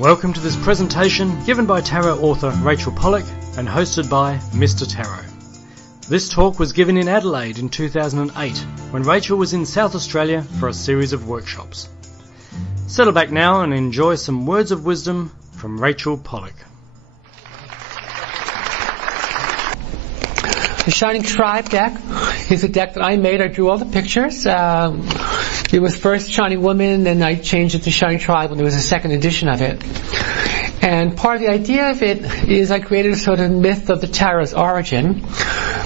Welcome to this presentation given by tarot author Rachel Pollack and hosted by Mr. Tarot. This talk was given in Adelaide in 2008 when Rachel was in South Australia for a series of workshops. Settle back now and enjoy some words of wisdom from Rachel Pollack. The Shining Tribe deck is a deck that I made. I drew all the pictures. It was first Shining Woman, then I changed it to Shining Tribe when there was a second edition of it. And part of the idea of it is I created a sort of myth of the tarot's origin,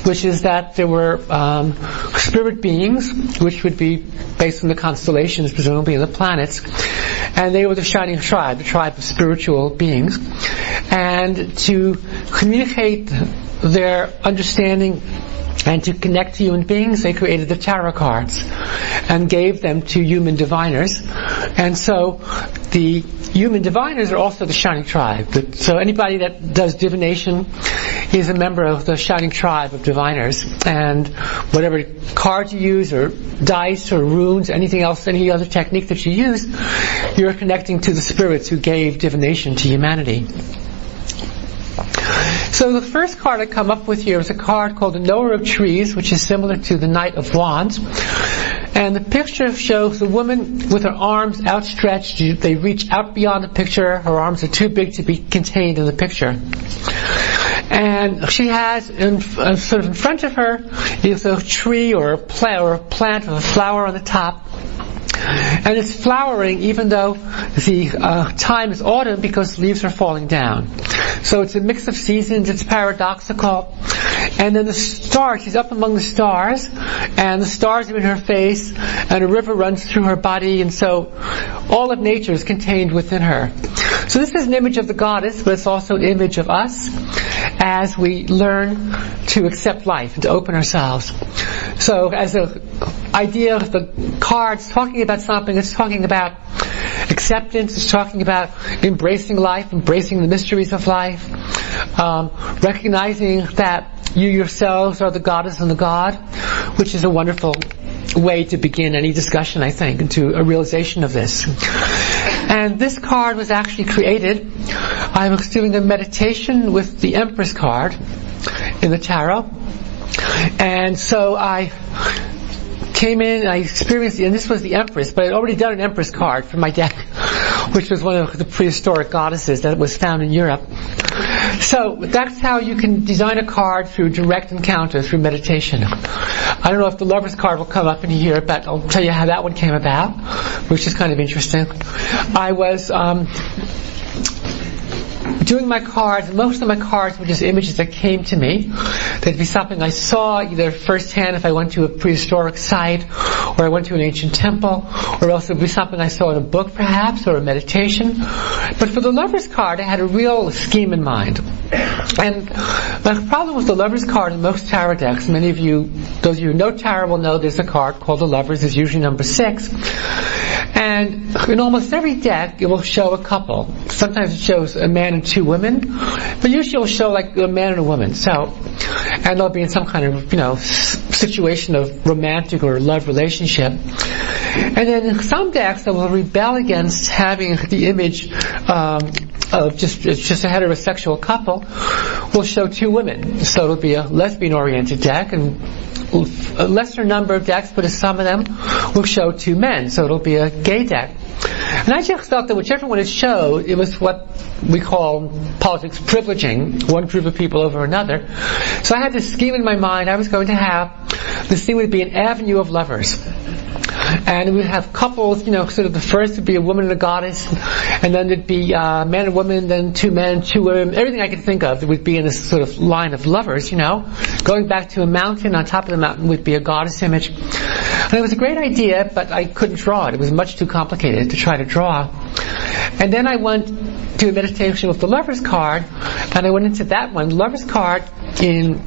which is that there were spirit beings, which would be based on the constellations, presumably, and the planets, and they were the Shining Tribe, the tribe of spiritual beings. And to communicate their understanding and to connect to human beings, they created the tarot cards and gave them to human diviners. And so the human diviners are also the Shining Tribe. So anybody that does divination is a member of the Shining Tribe of diviners. And whatever cards you use, or dice, or runes, anything else, any other technique that you use, you're connecting to the spirits who gave divination to humanity. So the first card I come up with here is a card called the Knower of Trees, which is similar to the Knight of Wands. And the picture shows a woman with her arms outstretched. They reach out beyond the picture. Her arms are too big to be contained in the picture. And she has, sort of in front of her, is a tree or a plant with a flower on the top. And it's flowering even though the time is autumn because leaves are falling down. So it's a mix of seasons, it's paradoxical. And then the stars, she's up among the stars, and the stars are in her face, and a river runs through her body, and so all of nature is contained within her. So this is an image of the goddess, but it's also an image of us as we learn to accept life and to open ourselves. So as an idea of the cards talking about something, it's talking about acceptance, it's talking about embracing life, embracing the mysteries of life, recognizing that you yourselves are the goddess and the god, which is a wonderful way to begin any discussion, I think, into a realization of this. And this card was actually created. I was doing a meditation with the Empress card in the tarot. And so I came in and I experienced, and this was the Empress, but I'd already done an Empress card for my deck, which was one of the prehistoric goddesses that was found in Europe. So that's how you can design a card through direct encounter, through meditation. I don't know if the Lover's card will come up in here, but I'll tell you how that one came about, which is kind of interesting. I was doing my cards, most of my cards were just images that came to me. They'd be something I saw either firsthand if I went to a prehistoric site, or I went to an ancient temple, or else it would be something I saw in a book perhaps, or a meditation. But for the Lover's card, I had a real scheme in mind. And my problem with the Lover's card in most tarot decks, many of you, those of you who know tarot will know there's a card called the Lovers, it's usually number 6. And in almost every deck, it will show a couple. Sometimes it shows a man and 2 women, but usually it will show like a man and a woman. So, and they'll be in some kind of, situation of romantic or love relationship. And then in some decks, they will rebel against having the image of just a heterosexual couple. Will show 2 women. So it'll be a lesbian-oriented deck, and a lesser number of decks, but some of them will show 2 men, so it'll be a gay deck. And I just felt that whichever one it showed, it was what we call politics privileging one group of people over another. So I had this scheme in my mind. I was going to have, this thing would be an avenue of lovers. And we'd have couples, sort of the first would be a woman and a goddess, and then there'd be man and woman, then 2 men, 2 women, everything I could think of that would be in this sort of line of lovers, Going back to a mountain, on top of the mountain would be a goddess image. And it was a great idea, but I couldn't draw it. It was much too complicated to try to draw. And then I went to a meditation with the Lover's card, and I went into that one. The Lover's card in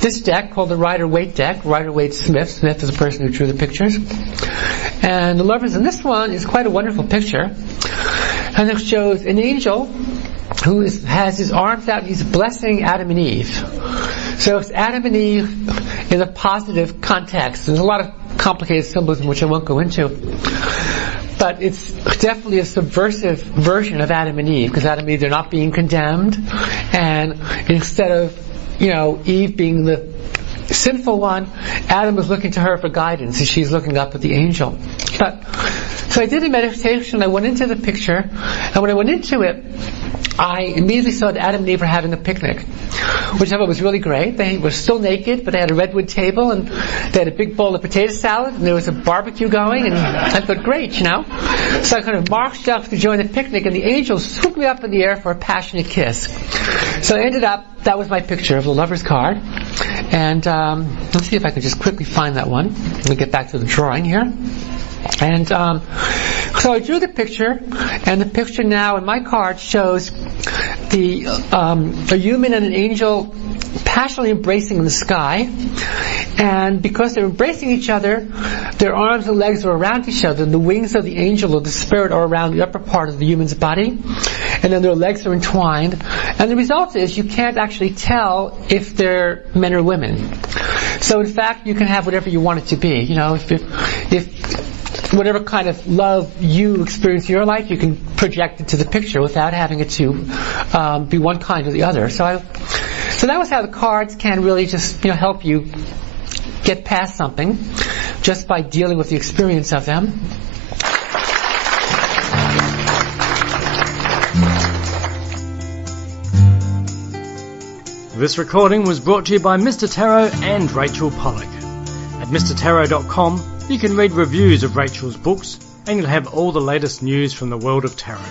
this deck called the Rider-Waite deck. Rider-Waite-Smith. Smith is the person who drew the pictures. And the Lovers in this one is quite a wonderful picture. And it shows an angel who has his arms out and he's blessing Adam and Eve. So it's Adam and Eve in a positive context. There's a lot of complicated symbolism which I won't go into. But but it's definitely a subversive version of Adam and Eve, because Adam and Eve, they're not being condemned, and instead of, Eve being the sinful one, Adam was looking to her for guidance, and she's looking up at the angel. So I did a meditation, I went into the picture, and when I went into it, I immediately saw that Adam and Eve were having a picnic, which I thought was really great. They were still naked, but they had a redwood table, and they had a big bowl of potato salad, and there was a barbecue going, and I thought, great, So I kind of marched up to join the picnic, and the angel swooped me up in the air for a passionate kiss. So I ended up, that was my picture of the lover's card. And let's see if I can just quickly find that one. Let me get back to the drawing here. And so I drew the picture, and the picture now in my card shows a human and an angel passionately embracing in the sky. And because they're embracing each other, their arms and legs are around each other, and the wings of the angel or the spirit are around the upper part of the human's body, and then their legs are entwined. And the result is you can't actually tell if they're men or women. So in fact, you can have whatever you want it to be. If whatever kind of love you experience in your life, you can project it to the picture without having it to be one kind or the other. So that was how the cards can really just help you get past something just by dealing with the experience of them. This recording was brought to you by Mr. Tarot and Rachel Pollack. At MrTarot.com you can read reviews of Rachel's books, and you'll have all the latest news from the world of tarot.